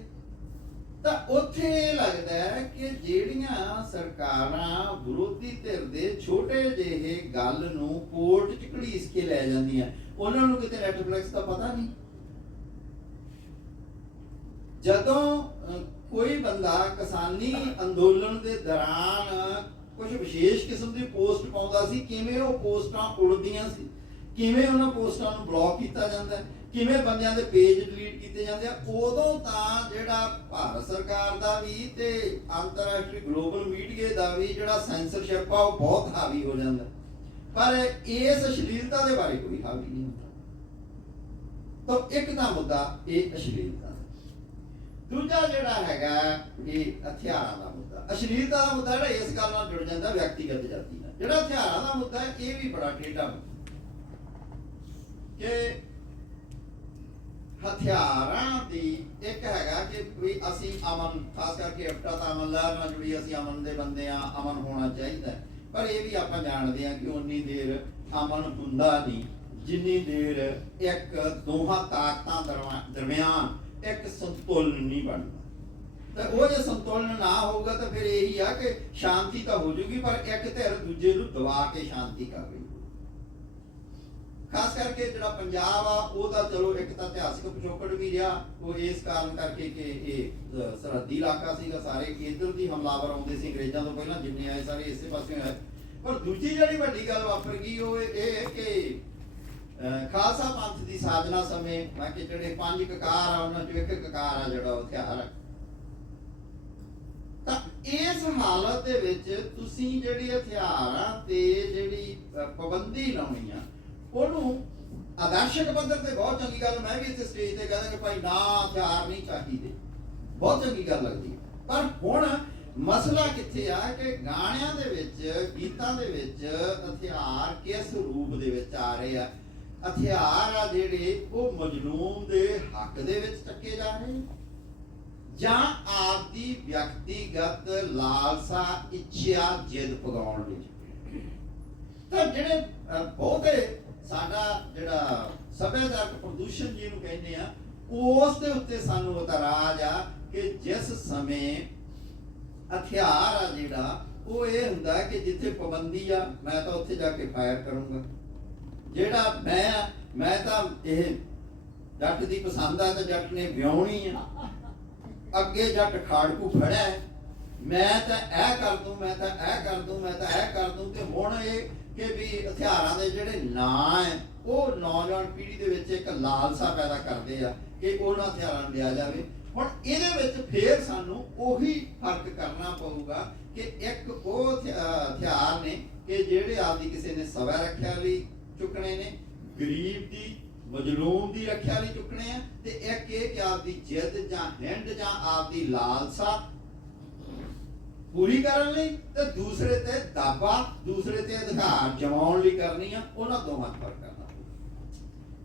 ਤਾਂ ਉੱਥੇ ਇਹ ਲੱਗਦਾ ਹੈ ਕਿ ਜਿਹੜੀਆਂ ਸਰਕਾਰਾਂ ਵਿਰੋਧੀ ਧਿਰ ਦੇ ਛੋਟੇ ਜਿਹੇ ਗੱਲ ਨੂੰ ਕੋਰਟ 'ਚ ਘੜੀਸ ਕੇ ਲੈ ਜਾਂਦੀਆਂ, ਉਹਨਾਂ ਨੂੰ ਕਿਤੇ ਨੈਟਫਲਿਕਸ ਦਾ ਪਤਾ ਨਹੀਂ। ਜਦੋਂ ਕੋਈ ਬੰਦਾ ਕਿਸਾਨੀ ਅੰਦੋਲਨ ਦੇ ਦੌਰਾਨ ਕੁਝ ਵਿਸ਼ੇਸ਼ ਕਿਸਮ ਦੀ ਪੋਸਟ ਪਾਉਂਦਾ ਸੀ ਕਿਵੇਂ ਉਹ ਪੋਸਟਾਂ ਉੜਦੀਆਂ ਸੀ? ਕਿਵੇਂ ਉਹਨਾਂ ਪੋਸਟਾਂ ਨੂੰ ਬਲੌਕ ਕੀਤਾ ਜਾਂਦਾ ਹੈ, ਕਿਵੇਂ ਬੰਦਿਆਂ ਦੇ ਪੇਜ ਡਿਲੀਟ ਕੀਤੇ ਜਾਂਦੇ ਆ? ਉਦੋਂ ਤਾਂ ਜਿਹੜਾ ਭਾਰਤ ਸਰਕਾਰ ਦਾ ਵੀ ਤੇ ਅੰਤਰਰਾਸ਼ਟਰੀ ਗਲੋਬਲ ਮੀਡੀਆ ਦਾ ਵੀ ਜਿਹੜਾ ਸੈਂਸਰਸ਼ਿਪ ਆ ਉਹ ਬਹੁਤ ਹਾਵੀ ਹੋ ਜਾਂਦਾ ਪਰ ਇਸ ਅਸ਼ਲੀਲਤਾ ਦੇ ਬਾਰੇ ਕੋਈ ਹਾਵੀ ਨਹੀਂ ਹੁੰਦਾ। ਤਾਂ ਇੱਕ ਤਾਂ ਮੁੱਦਾ ਇਹ ਅਸ਼ਲੀਲਤਾ ਦੂਜਾ ਜਿਹੜਾ ਹੈਗਾ ਇਹ ਹਥਿਆਰਾਂ ਦਾ ਮੁੱਦਾ। ਅਸ਼ਲੀਲਤਾ ਦਾ ਮੁੱਦਾ ਜਿਹੜਾ ਇਸ ਗੱਲ ਨਾਲ ਜੁੜ ਜਾਂਦਾ, ਵਿਅਕਤੀਗਤ ਜਾਤੀ ਨਾਲ। ਜਿਹੜਾ ਹਥਿਆਰਾਂ ਦਾ ਮੁੱਦਾ ਇਹ ਵੀ ਬੜਾ ਟੇਢਾ ਕਿ ਹਥਿਆਰਾਂ ਦੀ ਇੱਕ ਹੈਗਾ ਕਿ ਵੀ ਅਸੀਂ ਅਮਨ, ਖਾਸ ਕਰਕੇ ਅਫਟਾ ਤਾਂ ਅਮਨ ਲਹਿਰ ਨਾਲ ਜੁੜੀ ਅਸੀਂ ਅਮਨ ਦੇ ਬੰਦੇ ਆ ਅਮਨ ਹੋਣਾ ਚਾਹੀਦਾ ਪਰ ਇਹ ਵੀ ਆਪਾਂ ਜਾਣਦੇ ਆ ਕਿ ਉਨੀ ਦੇਰ ਅਮਨ ਹੁੰਦਾ ਨਹੀਂ, ਜਿੰਨੀ ਦੇਰ ਇੱਕ ਦੋਹਾਂ ਤਾਕਤਾਂ ਦਰਮਿਆ- ਦਰਮਿਆਨ ਇੱਕ ਸੰਤੁਲਨ ਨਹੀਂ ਬਣਦਾ। ਤਾਂ ਉਹ ਜੇ ਸੰਤੁਲਨ ਨਾ ਹੋਊਗਾ ਤਾਂ ਫਿਰ ਇਹੀ ਆ ਕਿ ਸ਼ਾਂਤੀ ਤਾਂ ਹੋ ਜੂਗੀ, ਪਰ ਇੱਕ ਧਿਰ ਦੂਜੇ ਨੂੰ ਦਬਾ ਕੇ ਸ਼ਾਂਤੀ ਕਰ ਰਹੀ ਖਾਸ ਕਰਕੇ ਜਿਹੜਾ ਪੰਜਾਬ ਆ, ਉਹ ਤਾਂ ਚਲੋ ਇੱਕ ਤਾਂ ਇਤਿਹਾਸਿਕ ਪਿਛੋਕੜ ਵੀ ਰਿਹਾ। ਉਹ ਇਸ ਕਾਰਨ ਕਰਕੇ ਕਿ ਇਹ ਸਰਹੱਦੀ ਇਲਾਕਾ ਸੀਗਾ, ਸਾਰੇ ਇੱਧਰ ਦੀ ਹਮਲਾਵਰ ਆਉਂਦੇ ਸੀ, ਅੰਗਰੇਜ਼ਾਂ ਤੋਂ ਪਹਿਲਾਂ ਜਿੰਨੇ ਆਏ ਸਾਰੇ ਇਸੇ ਪਾਸੇ ਆਏ। ਪਰ ਦੂਜੀ ਜਿਹੜੀ ਵੱਡੀ ਗੱਲ ਵਾਪਰ ਗਈ, ਉਹ ਇਹ ਕਿ ਖਾਲਸਾ ਪੰਥ ਦੀ ਸਾਜਨਾ ਸਮੇਂ ਮੈਂ ਜਿਹੜੇ ਪੰਜ ਕਕਾਰ ਆ, ਉਹਨਾਂ ਚੋਂ ਇੱਕ ਕਕਾਰ ਆ ਜਿਹੜਾ ਹਥਿਆਰ ਹੈ ਤਾਂ ਇਸ ਹਾਲਤ ਦੇ ਵਿੱਚ ਤੁਸੀਂ ਜਿਹੜੀ ਹਥਿਆਰਾਂ ਤੇ ਜਿਹੜੀ ਪਾਬੰਦੀ ਲਾਉਣੀ ਆ, ਉਹਨੂੰ ਆਦਰਸ਼ਕ ਪੱਧਰ ਤੇ ਬਹੁਤ ਚੰਗੀ ਗੱਲ, ਮੈਂ ਵੀ ਇੱਥੇ ਸਟੇਜ ਤੇ ਕਹਿੰਦਾ ਕਿ ਭਾਈ ਨਾ ਹਥਿਆਰ ਨਹੀਂ ਚਾਹੀਦੇ। ਬਹੁਤ ਚੰਗੀ ਗੱਲ ਲੱਗਦੀ ਹੈ। ਪਰ ਹੁਣ ਮਸਲਾ ਕਿੱਥੇ ਆ ਕਿ ਗਾਣਿਆਂ ਦੇ ਵਿੱਚ, ਗੀਤਾਂ ਦੇ ਵਿੱਚ ਹਥਿਆਰ ਕਿਸ ਰੂਪ ਦੇ ਵਿੱਚ ਆ ਰਹੇ ਆ? ਹਥਿਆਰ ਆ ਜਿਹੜੇ ਉਹ ਮਜਲੂਮ ਦੇ ਹੱਕ ਦੇ ਵਿੱਚ ਚੱਕੇ ਜਾ ਰਹੇ ਨੇ। ਜਾਂ ਆਪਦੀ ਵਿਅਕਤੀਗਤ ਲਾਲਸਾ ਇੱਛਾ ਜਿੱਦ ਪਗਾਉਣ ਲਈ ਤਾਂ ਜਿਹੜੇ ਬਹੁਤੇ ਸਾਡਾ ਜਿਹੜਾ ਸੱਭਿਆਚਾਰਕ ਪ੍ਰਦੂਸ਼ਣ ਜਿਹਨੂੰ ਕਹਿੰਦੇ ਆ, ਉਸ ਦੇ ਉੱਤੇ ਸਾਨੂੰ ਇਤਰਾਜ਼ ਆ ਕਿ ਜਿਸ ਸਮੇਂ ਹਥਿਆਰ ਆ ਜਿਹੜਾ, ਉਹ ਇਹ ਹੁੰਦਾ ਕਿ ਜਿੱਥੇ ਪਾਬੰਦੀ ਆ, ਮੈਂ ਤਾਂ ਉੱਥੇ ਜਾ ਕੇ ਫਾਇਰ ਕਰੂੰਗਾ। ਜਿਹੜਾ ਮੈਂ ਮੈਂ ਤਾਂ ਇਹ ਜੱਟ ਦੀ ਪਸੰਦ ਆ ਤਾਂ ਜੱਟ ਨੇ ਵਿਆਹਣੀ ਆ। ਅੱਗੇ ਜੱਟ ਖਾੜਕੂ ਫੜਿਆ ਮੈਂ ਤਾਂ ਇਹ ਕਰ ਦੂੰ, ਮੈਂ ਤਾਂ ਇਹ ਕਰ ਦੂੰ, ਮੈਂ ਤਾਂ ਇਹ ਕਰ ਦੂੰ ਤੇ ਹੁਣ ਇਹ ਕਿ ਵੀ ਹਥਿਆਰਾਂ ਦੇ ਜਿਹੜੇ ਨਾਂ ਹੈ, ਉਹ ਨੌਜਵਾਨ ਪੀੜ੍ਹੀ ਦੇ ਵਿੱਚ ਇੱਕ ਲਾਲਸਾ ਪੈਦਾ ਕਰਦੇ ਆ ਕਿ ਉਹਨਾਂ ਹਥਿਆਰਾਂ ਨੂੰ ਲਿਆ ਜਾਵੇ। ਹੁਣ ਇਹਦੇ ਵਿੱਚ ਫੇਰ ਸਾਨੂੰ ਉਹੀ ਫ਼ਰਕ ਕਰਨਾ ਪਊਗਾ ਕਿ ਇੱਕ ਉਹ ਹਥਿਆਰ ਨੇ ਕਿ ਜਿਹੜੇ ਆਪਦੀ ਕਿਸੇ ਨੇ ਸਵੈ ਰੱਖਿਆ ਲਈ ਚੁੱਕਣੇ ਨੇ। ਗਰੀਬ ਦੀ, ਮਜਲੂਮ ਦੀ ਰੱਖਿਆ ਲਈ ਚੁੱਕਣੇ ਆ। ਤੇ ਇੱਕ ਇਹ ਕਿ ਆਪਦੀ ਜਿੱਦ ਜਾਂ ਹਿੰਡ ਜਾਂ ਆਪਦੀ ਲਾਲਸਾ ਪੂਰੀ ਕਰਨ ਲਈ ਤੇ ਦੂਸਰੇ ਤੇ ਦਾਬਾ ਦੂਸਰੇ ਤੇ ਅਧਿਕਾਰ ਜਮਾਉਣ ਲਈ ਕਰਨੀ ਆ, ਉਹਨਾਂ ਦੋਵਾਂ 'ਚ ਫ਼ਰਕ ਕਰਨਾ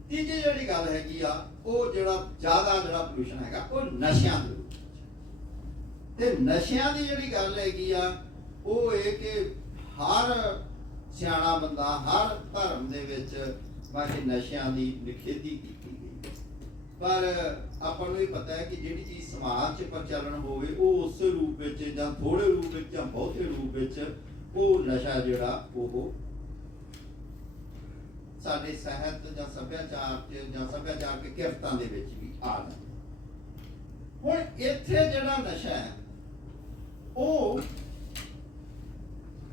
ਤੀਜੀ ਜਿਹੜੀ ਗੱਲ ਹੈਗੀ ਆ, ਉਹ ਜਿਹੜਾ ਜ਼ਿਆਦਾ ਜਿਹੜਾ ਪੋਲੂਸ਼ਨ ਹੈਗਾ, ਉਹ ਨਸ਼ਿਆਂ ਦੇ ਰੂਪ ਤੇ ਨਸ਼ਿਆਂ ਦੀ ਜਿਹੜੀ ਗੱਲ ਹੈਗੀ ਆ, ਉਹ ਇਹ ਕਿ ਹਰ ਸਿਆਣਾ ਬੰਦਾ ਹਰ ਧਰਮ ਦੇ ਵਿੱਚ ਬਾਕੀ ਨਸ਼ਿਆਂ ਦੀ ਨਿਖੇਧੀ ਕੀਤੀ ਗਈ ਪਰ ਆਪਾਂ ਨੂੰ ਇਹ ਪਤਾ ਹੈ ਕਿ ਜਿਹੜੀ ਚੀਜ਼ ਸਮਾਜ 'ਚ ਪ੍ਰਚਲਨ ਹੋਵੇ, ਉਹ ਉਸੇ ਰੂਪ ਵਿੱਚ ਜਾਂ ਥੋੜੇ ਰੂਪ ਵਿੱਚ ਜਾਂ ਬਹੁਤੇ ਰੂਪ ਵਿੱਚ ਉਹ ਨਸ਼ਾ ਜਿਹੜਾ ਉਹ ਸਾਡੇ ਸਾਹਿਤ ਜਾਂ ਸੱਭਿਆਚਾਰ 'ਚ ਜਾਂ ਸੱਭਿਆਚਾਰਕ ਕਿਰਤਾਂ ਦੇ ਵਿੱਚ ਵੀ ਆ ਜਾਂਦਾ ਹੁਣ ਇੱਥੇ ਜਿਹੜਾ ਨਸ਼ਾ ਹੈ, ਉਹ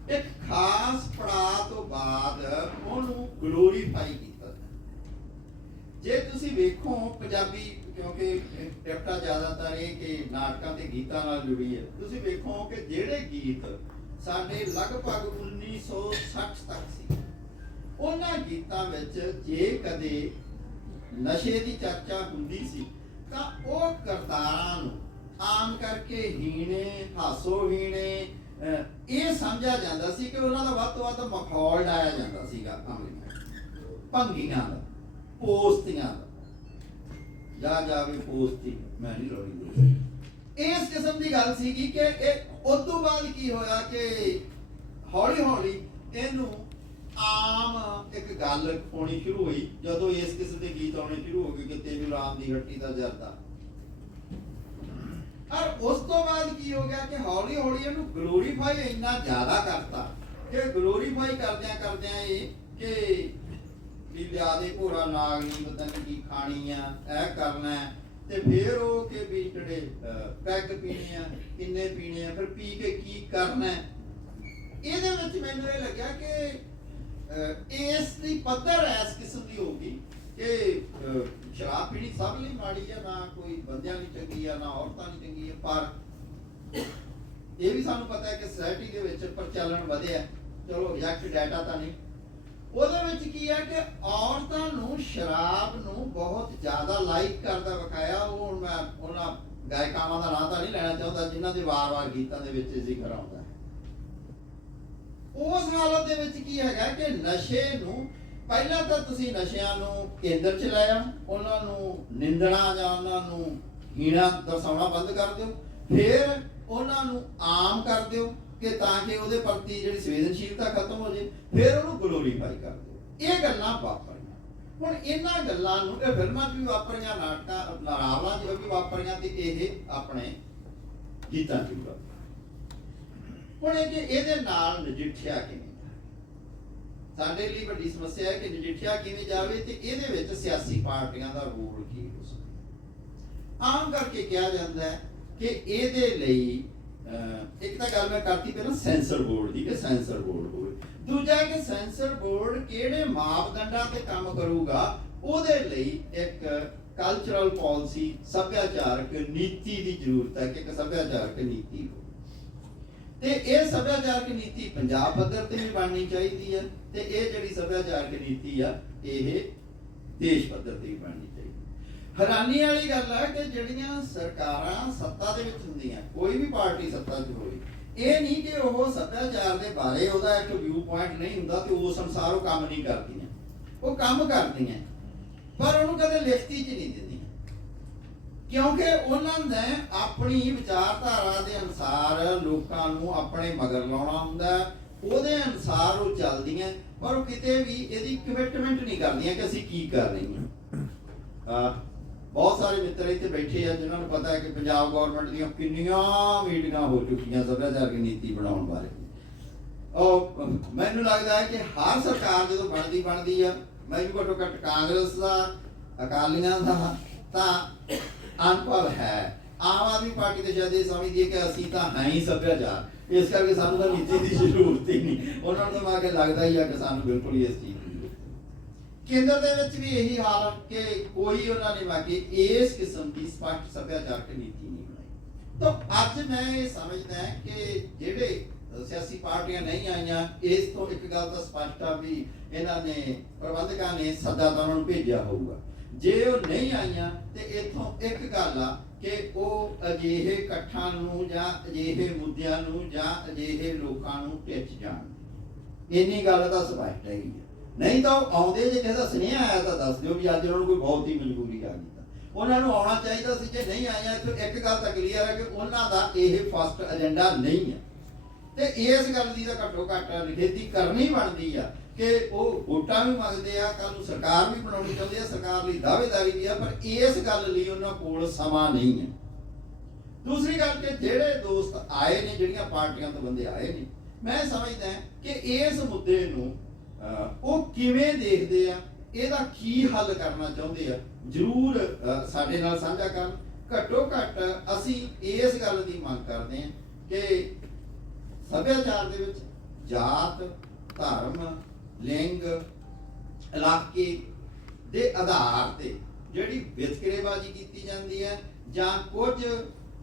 ਇੱਕ ਖਾਸ ਪੜਾਅ ਤੋਂ ਬਾਅਦ ਉਹਨੂੰ ਗਲੋਰੀਫਾਈ ਕੀਤਾ ਜਾਂਦਾ ਤੁਸੀਂ ਵੇਖੋ, ਪੰਜਾਬੀ ਕਿਉਂਕਿ ਟਿਪਟਾ ਜ਼ਿਆਦਾਤਰ ਇਹ ਕਿ ਨਾਟਕਾਂ ਤੇ ਗੀਤਾਂ ਨਾਲ ਜੁੜੀ ਹੈ, ਤੁਸੀਂ ਵੇਖੋ ਕਿ ਜਿਹੜੇ ਗੀਤ ਸਾਡੇ ਲਗਭਗ 1960 ਤੱਕ ਸੀ। ਉਹਨਾਂ ਗੀਤਾਂ ਵਿੱਚ ਜੇ ਕਦੇ ਨਸ਼ੇ ਦੀ ਚਰਚਾ ਹੁੰਦੀ ਸੀ, ਤਾਂ ਉਹ ਕਰਤਾਰਾਂ ਨੂੰ ਆਮ ਕਰਕੇ ਹੀਣੇ ਹਾਸੋ ਹੀਣੇ ਇਹ ਸਮਝਿਆ ਜਾਂਦਾ ਸੀ ਕਿ ਉਹਨਾਂ ਦਾ ਵੱਧ ਤੋਂ ਵੱਧ ਮਖੌਲ ਡਾਇਆ ਜਾਂਦਾ ਸੀਗਾ ਅਮਲੀਆਂ ਭੰਗੀਆਂ ਦਾ, ਪੋਸਤੀਆਂ ਦਾ। ਜਾ ਜਾਵੇ ਪੋਸਤੀ, ਮੈਂ ਨਹੀਂ ਲੋੜੀ ਇਸ ਕਿਸਮ ਦੀ ਗੱਲ ਸੀਗੀ ਕਿ ਇਹ ਉਸ ਤੋਂ ਬਾਅਦ ਕੀ ਹੋਇਆ ਕਿ ਹੌਲੀ ਹੌਲੀ ਇਹਨੂੰ ਆਮ ਇੱਕ ਗੱਲ ਹੋਣੀ ਸ਼ੁਰੂ ਹੋਈ, ਜਦੋਂ ਇਸ ਕਿਸਮ ਦੇ ਗੀਤ ਆਉਣੇ ਸ਼ੁਰੂ ਹੋ ਗਏ ਕਿ ਤੇਰੀ ਰਾਮ ਦੀ ਹੱਟੀ ਦਾ ਜਰਦਾ। ਔਰ ਉਸ ਤੋਂ ਬਾਅਦ ਕੀ ਹੋ ਗਿਆ ਕਿ ਹੌਲੀ ਹੌਲੀ ਇਹਨੂੰ ਗਲੋਰੀਫਾਈ ਇੰਨਾ ਜ਼ਿਆਦਾ ਕਰਤਾ। ਕਿ ਗਲੋਰੀਫਾਈ ਕਰਦਿਆਂ ਕਰਦਿਆਂ ਇਹ ਕਿ ਵੀ ਲਿਆ ਦੇ ਭੋਰਾ ਨਾਗ ਨਹੀਂ ਪਤਾ ਨਹੀਂ ਕੀ ਖਾਣੀ ਆ ਇਹ ਕਰਨਾ ਤੇ ਫਿਰ ਉਹ ਕਿ ਵੀ ਜਿਹੜੇ ਅਹ, ਪੈਗ ਪੀਣੇ ਆ ਕਿੰਨੇ ਪੀਣੇ ਆ ਫਿਰ ਪੀ ਕੇ ਕੀ ਕਰਨਾ ਇਹਦੇ ਵਿੱਚ ਮੈਨੂੰ ਇਹ ਲੱਗਿਆ ਕਿ ਇਸ ਦੀ ਪੱਧਰ ਇਸ ਕਿਸਮ ਦੀ ਹੋਗੀ ਕਿ ਸ਼ਰਾਬ ਪੀਣੀ ਸਭ ਲਈ ਮਾੜੀ ਆ, ਨਾ ਕੋਈ ਬੰਦਿਆਂ ਲਈ ਚੰਗੀ ਆ, ਨਾ ਔਰਤਾਂ ਲਈ ਚੰਗੀ ਆ, ਪਰ ਇਹ ਵੀ ਸਾਨੂੰ ਪਤਾ ਹੈ ਕਿ ਸੋਸਾਇਟੀ ਦੇ ਵਿੱਚ ਪ੍ਰਚਲਨ ਵਧਿਆ ਚਲੋ ਐਗਜ਼ੈਕਟ ਡਾਟਾ ਤਾਂ ਨਹੀਂ। ਉਹਦੇ ਵਿੱਚ ਕੀ ਹੈ ਕਿ ਔਰਤਾਂ ਨੂੰ ਸ਼ਰਾਬ ਨੂੰ ਬਹੁਤ ਜ਼ਿਆਦਾ ਲਾਈਕ ਕਰਦਾ ਵਿਖਾਇਆ ਉਹ ਹੁਣ ਮੈਂ ਉਹਨਾਂ ਗਾਇਕਾਵਾਂ ਦਾ ਨਾਂ ਤਾਂ ਨਹੀਂ ਲੈਣਾ ਚਾਹੁੰਦਾ, ਜਿਨ੍ਹਾਂ ਦੇ ਵਾਰ-ਵਾਰ ਗੀਤਾਂ ਦੇ ਵਿੱਚ ਜ਼ਿਕਰ ਆਉਂਦਾ ਉਸ ਹਾਲਤ ਦੇ ਵਿੱਚ ਕੀ ਹੈਗਾ ਕਿ ਨਸ਼ੇ ਨੂੰ ਪਹਿਲਾਂ ਤਾਂ ਤੁਸੀਂ ਨਸ਼ਿਆਂ ਨੂੰ ਕੇਂਦਰ 'ਚ ਲੈ ਉਹਨਾਂ ਨੂੰ ਨਿੰਦਣਾ ਜਾਂ ਉਹਨਾਂ ਨੂੰ ਹੀਣਾ ਦਰਸਾਉਣਾ ਬੰਦ ਕਰ ਦਿਓ। ਫਿਰ ਉਹਨਾਂ ਨੂੰ ਆਮ ਕਰ ਦਿਓ ਕਿ ਤਾਂ ਕਿ ਉਹਦੇ ਪ੍ਰਤੀ ਜਿਹੜੀ ਸੰਵੇਦਨਸ਼ੀਲਤਾ ਖਤਮ ਹੋ ਜੇ, ਫਿਰ ਉਹਨੂੰ ਗਲੋਰੀਫਾਈ ਕਰ ਦਿਓ। ਇਹ ਗੱਲਾਂ ਵਾਪਰੀਆਂ। ਹੁਣ ਇਹਨਾਂ ਗੱਲਾਂ ਨੂੰ ਇਹ ਫਿਲਮਾਂ 'ਚ ਵੀ ਵਾਪਰੀਆਂ, ਨਾਟਕਾਂ, ਨਾਵਲਾਂ 'ਚ ਵੀ ਵਾਪਰੀਆਂ ਤੇ ਇਹ ਆਪਣੇ ਗੀਤਾਂ 'ਚ ਵੀ ਵਾਪਰੀਆਂ। ਹੁਣ ਇਹ ਇਹਦੇ ਨਾਲ ਨਜਿੱਠਿਆ ਕਿਵੇਂ? ਸਾਡੇ ਲਈ ਵੱਡੀ ਸਮੱਸਿਆ ਹੈ ਕਿ ਨਜਿੱਠਿਆ ਕਿਵੇਂ ਜਾਵੇ ਤੇ ਇਹਦੇ ਵਿੱਚ ਸਿਆਸੀ ਪਾਰਟੀਆਂ ਦਾ ਰੋਲ ਕੀ ਹੋ ਸਕਦਾ ਆਮ ਕਰਕੇ ਕਿਹਾ ਜਾਂਦਾ ਹੈ ਕਿ ਇਹਦੇ ਲਈ ਇੱਕ ਤਾਂ ਗੱਲ ਮੈਂ ਕਰਤੀ ਪਹਿਲਾਂ ਸੈਂਸਰ ਬੋਰਡ ਦੀ, ਕਿ ਸੈਂਸਰ ਬੋਰਡ ਹੋਵੇ। ਦੂਜਾ ਕਿ ਸੈਂਸਰ ਬੋਰਡ ਕਿਹੜੇ ਮਾਪਦੰਡਾਂ ਤੇ ਕੰਮ ਕਰੂਗਾ, ਉਹਦੇ ਲਈ ਇੱਕ ਕਲਚਰਲ ਪਾਲਿਸੀ ਸੱਭਿਆਚਾਰਕ ਨੀਤੀ ਦੀ ਜ਼ਰੂਰਤ ਹੈ ਕਿ ਇੱਕ ਸੱਭਿਆਚਾਰਕ ਨੀਤੀ ਹੋਵੇ। ਤੇ ਇਹ ਸੱਭਿਆਚਾਰਕ ਨੀਤੀ ਪੰਜਾਬ ਪੱਧਰ ਤੇ ਵੀ ਬਣਨੀ ਚਾਹੀਦੀ ਹੈ ਤੇ ਇਹ ਜਿਹੜੀ ਸੱਭਿਆਚਾਰਕ ਨੀਤੀ ਆ, ਇਹ ਦੇਸ਼ ਪੱਧਰ ਤੇ ਵੀ ਬਣਨੀ ਚਾਹੀਦੀ। ਹੈਰਾਨੀ ਵਾਲੀ ਗੱਲ ਹੈ ਕਿ ਜਿਹੜੀਆਂ ਸਰਕਾਰਾਂ ਸੱਤਾ ਦੇ ਵਿੱਚ ਹੁੰਦੀਆਂ, ਕੋਈ ਵੀ ਪਾਰਟੀ ਸੱਤਾ 'ਚ ਹੋਵੇ, ਇਹ ਨਹੀਂ ਕਿ ਉਹ ਸੱਭਿਆਚਾਰ ਦੇ ਬਾਰੇ ਉਹਦਾ ਇੱਕ ਵਿਊ ਪੁਆਇੰਟ ਨਹੀਂ ਹੁੰਦਾ ਤੇ ਉਸ ਅਨੁਸਾਰ ਉਹ ਕੰਮ ਨਹੀਂ ਕਰਦੀਆਂ। ਉਹ ਕੰਮ ਕਰਦੀਆਂ, ਪਰ ਉਹਨੂੰ ਕਦੇ ਲਿਖਤੀ 'ਚ ਨਹੀਂ ਦਿੰਦੀਆਂ ਕਿਉਂਕਿ ਉਹਨਾਂ ਨੇ ਆਪਣੀ ਵਿਚਾਰਧਾਰਾ ਦੇ ਅਨੁਸਾਰ ਲੋਕਾਂ ਨੂੰ ਆਪਣੇ ਮਗਰ ਲਾਉਣਾ ਹੁੰਦਾ ਉਹਦੇ ਅਨੁਸਾਰ ਉਹ ਚੱਲਦੀਆਂ ਪਰ ਉਹ ਕਿਤੇ ਵੀ ਇਹਦੀ ਕਮਿਟਮੈਂਟ ਨਹੀਂ ਕਰਦੀਆਂ ਕਿ ਅਸੀਂ ਕੀ ਕਰ ਰਹੇ ਆ ਬਹੁਤ ਸਾਰੇ ਮਿੱਤਰ ਇੱਥੇ ਬੈਠੇ ਆ, ਜਿਨ੍ਹਾਂ ਨੂੰ ਪਤਾ ਹੈ ਕਿ ਪੰਜਾਬ ਗਵਰਨਮੈਂਟ ਦੀਆਂ ਕਿੰਨੀਆਂ ਮੀਟਿੰਗਾਂ ਹੋ ਚੁੱਕੀਆਂ ਸੱਭਿਆਚਾਰਕ ਨੀਤੀ ਬਣਾਉਣ ਬਾਰੇ। ਉਹ, ਮੈਨੂੰ ਲੱਗਦਾ ਹੈ ਕਿ ਹਰ ਸਰਕਾਰ ਜਦੋਂ ਬਣਦੀ ਬਣਦੀ ਆ, ਮੈਂ ਵੀ ਘੱਟੋ ਘੱਟ ਕਾਂਗਰਸ ਦਾ, ਅਕਾਲੀਆਂ ਦਾ, ਤਾਂ ਅਨਪੜ੍ਹ ਹੈ। ਆਮ ਆਦਮੀ ਪਾਰਟੀ ਦੇ ਸ਼ਾਇਦ ਇਹ ਸਮਝਦੀ ਹੈ ਕਿ ਅਸੀਂ ਤਾਂ ਹੈ ਹੀ ਸੱਭਿਆਚਾਰ। ਇਸ ਕਰਕੇ ਸਾਨੂੰ ਤਾਂ ਨੀਤੀ ਦੀ ਜ਼ਰੂਰਤ ਹੀ ਨਹੀਂ। ਉਹਨਾਂ ਨੂੰ ਤਾਂ ਮਾ ਕੇ ਲੱਗਦਾ ਹੀ ਆ ਕਿ ਸਾਨੂੰ ਬਿਲਕੁਲ ਹੀ ਇਸ ਚੀਜ਼ ਦੀ ਕੇਂਦਰ ਦੇ ਵਿੱਚ ਵੀ ਇਹੀ ਹਾਲ ਕਿ ਕੋਈ ਉਹਨਾਂ ਨੇ ਵਾਕੇ ਇਸ ਕਿਸਮ ਦੀ ਸਪਸ਼ਟ ਸੱਭਿਆਚਾਰਕ ਨੀਤੀ ਨਹੀਂ ਬਣਾਈ। ਤਾਂ ਅੱਜ ਮੈਂ ਇਹ ਸਮਝਦਾ ਕਿ ਜਿਹੜੇ ਸਿਆਸੀ ਪਾਰਟੀਆਂ ਨਹੀਂ ਆਈਆਂ, ਇਸ ਤੋਂ ਇੱਕ ਗੱਲ ਤਾਂ ਸਪਸ਼ਟ ਆ ਵੀ ਇਹਨਾਂ ਨੇ ਪ੍ਰਬੰਧਕਾਂ ਨੇ ਸੱਦਾ ਤਾਂ ਉਹਨਾਂ ਨੂੰ ਭੇਜਿਆ ਹੋਊਗਾ। ਜੇ ਉਹ ਨਹੀਂ ਆਈਆਂ ਤੇ ਇਥੋਂ ਇੱਕ ਗੱਲ ਆ ਕਿ ਉਹ ਅਜਿਹੇ ਇਕੱਠਾਂ ਨੂੰ ਜਾਂ ਅਜਿਹੇ ਮੁੱਦਿਆਂ ਨੂੰ ਜਾਂ ਅਜਿਹੇ ਲੋਕਾਂ ਨੂੰ ਟਿੱਚ ਜਾਣ ਇੰਨੀ ਗੱਲ ਤਾਂ ਸਪਸ਼ਟ ਹੈਗੀ ਹੈ ਨਹੀਂ ਤਾਂ ਉਹ ਆਉਂਦੇ ਜੇ ਕਿਸੇ ਦਾ ਸੁਨੇਹਾ ਆਇਆ ਤਾਂ ਦੱਸ ਦਿਓ ਵੀ ਅੱਜ ਉਹਨਾਂ ਨੂੰ ਕੋਈ ਬਹੁਤ ਹੀ ਮਜਬੂਰੀ ਆ ਗਈ ਤਾਂ। ਉਹਨਾਂ ਨੂੰ ਆਉਣਾ ਚਾਹੀਦਾ ਸੀ ਜੇ ਨਹੀਂ ਆਇਆ ਤਾਂ ਇੱਕ ਗੱਲ ਤਾਂ ਕਲੀਅਰ ਹੈ ਕਿ ਉਹਨਾਂ ਦਾ ਇਹ ਫਸਟ ਏਜੰਡਾ ਨਹੀਂ ਹੈ ਤੇ ਇਸ ਗੱਲ ਦੀ ਤਾਂ ਘੱਟੋ ਘੱਟ ਨਿਖੇਧੀ ਕਰਨੀ ਬਣਦੀ ਆ ਕਿ ਉਹ ਵੋਟਾਂ ਵੀ ਮੰਗਦੇ ਆ ਕੱਲ ਨੂੰ ਸਰਕਾਰ ਵੀ ਬਣਾਉਣੀ ਚਾਹੁੰਦੇ ਆ, ਸਰਕਾਰ ਲਈ ਦਾਅਵੇਦਾਰੀ ਵੀ ਆ, ਪਰ ਇਸ ਗੱਲ ਲਈ ਉਹਨਾਂ ਕੋਲ ਸਮਾਂ ਨਹੀਂ ਹੈ। ਦੂਸਰੀ ਗੱਲ ਕਿ ਜਿਹੜੇ ਦੋਸਤ ਆਏ ਨੇ, ਜਿਹੜੀਆਂ ਪਾਰਟੀਆਂ ਤੋਂ ਬੰਦੇ ਆਏ ਨੇ, ਮੈਂ ਸਮਝਦਾ ਕਿ ਇਸ ਮੁੱਦੇ ਨੂੰ ਉਹ ਕਿਵੇਂ ਦੇਖਦੇ ਆ, ਇਹਦਾ ਕੀ ਹੱਲ ਕਰਨਾ ਚਾਹੁੰਦੇ ਆ, ਜਰੂਰ ਸਾਡੇ ਨਾਲ ਸਾਂਝਾ ਕਰਨ। ਘੱਟੋ ਘੱਟ ਅਸੀਂ ਇਸ ਗੱਲ ਦੀ ਮੰਗ ਕਰਦੇ ਹਾਂ ਕਿ ਸੱਭਿਆਚਾਰ ਦੇ ਵਿੱਚ ਜਾਤ, ਧਰਮ ਲਿੰਗ, ਇਲਾਕੇ ਦੇ ਆਧਾਰ ਤੇ ਜਿਹੜੀ ਵਿਤਕਰੇਬਾਜ਼ੀ ਕੀਤੀ ਜਾਂਦੀ ਹੈ ਜਾਂ ਕੁਝ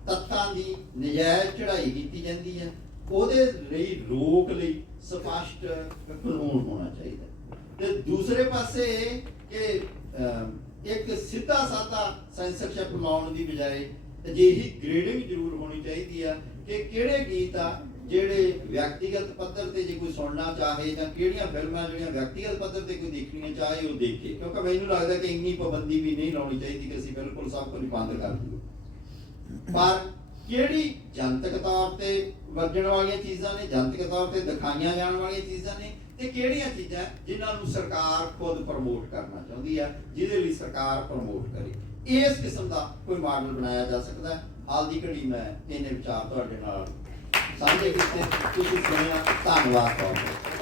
ਤੱਤਾਂ ਦੀ ਨਜਾਇਜ਼ ਚੜ੍ਹਾਈ ਕੀਤੀ ਜਾਂਦੀ ਹੈ, ਉਹਦੇ ਲਈ ਰੋਕ ਲਈ ਸਪਸ਼ਟ ਕਾਨੂੰਨ ਹੋਣਾ ਚਾਹੀਦਾ ਤੇ ਦੂਸਰੇ ਪਾਸੇ ਕਿ ਇੱਕ ਸਿੱਧਾ ਸਾਦਾ ਸੈਂਸਰਸ਼ਿਪ ਲਾਉਣ ਦੀ ਬਜਾਏ ਅਜਿਹੀ ਗ੍ਰੇਡਿੰਗ ਜ਼ਰੂਰ ਹੋਣੀ ਚਾਹੀਦੀ ਆ ਕਿ ਕਿਹੜੇ ਗੀਤ ਆ ਜਿਹੜੇ ਵਿਅਕਤੀਗਤ ਪੱਧਰ ਤੇ ਜੇ ਕੋਈ ਸੁਣਨਾ ਚਾਹੇ ਜਾਂ ਕਿਹੜੀਆਂ ਫਿਲਮਾਂ ਜਿਹੜੀਆਂ ਵਿਅਕਤੀਗਤ ਪੱਧਰ ਤੇ ਕੋਈ ਦੇਖਣੀਆਂ ਚਾਹੇ ਉਹ ਦੇਖੇ, ਕਿਉਂਕਿ ਮੈਨੂੰ ਲੱਗਦਾ ਕਿ ਇੰਨੀ ਪਾਬੰਦੀ ਵੀ ਨਹੀਂ ਲਾਉਣੀ ਚਾਹੀਦੀ ਕਿ ਅਸੀਂ ਬਿਲਕੁਲ ਸਭ ਕੁਝ ਬੰਦ ਕਰ ਦਈਏ। ਪਰ ਕਿਹੜੀ ਜਨਤਕ ਤੌਰ ਤੇ ਵਰਜਣ ਵਾਲੀਆਂ ਚੀਜ਼ਾਂ ਨੇ, ਜਨਤਕ ਤੌਰ ਤੇ ਦਿਖਾਈਆਂ ਜਾਣ ਵਾਲੀਆਂ ਚੀਜ਼ਾਂ ਨੇ, ਤੇ ਕਿਹੜੀਆਂ ਚੀਜ਼ਾਂ ਜਿਨ੍ਹਾਂ ਨੂੰ ਸਰਕਾਰ ਖੁਦ ਪ੍ਰਮੋਟ ਕਰਨਾ ਚਾਹੁੰਦੀ ਹੈ, ਜਿਹਦੇ ਲਈ ਸਰਕਾਰ ਪ੍ਰਮੋਟ ਕਰੇ? ਇਸ ਕਿਸਮ ਦਾ ਕੋਈ ਮਾਡਲ ਬਣਾਇਆ ਜਾ ਸਕਦਾ ਹਾਲ ਦੀ ਘੜੀ ਮੈਂ ਇਹਨੇ ਵਿਚਾਰ ਤੁਹਾਡੇ ਨਾਲ ਸਾਂਝੇ ਕੀਤੇ ਤੁਸੀਂ ਸੁਣਿਆ ਧੰਨਵਾਦ ਤੁਹਾਡਾ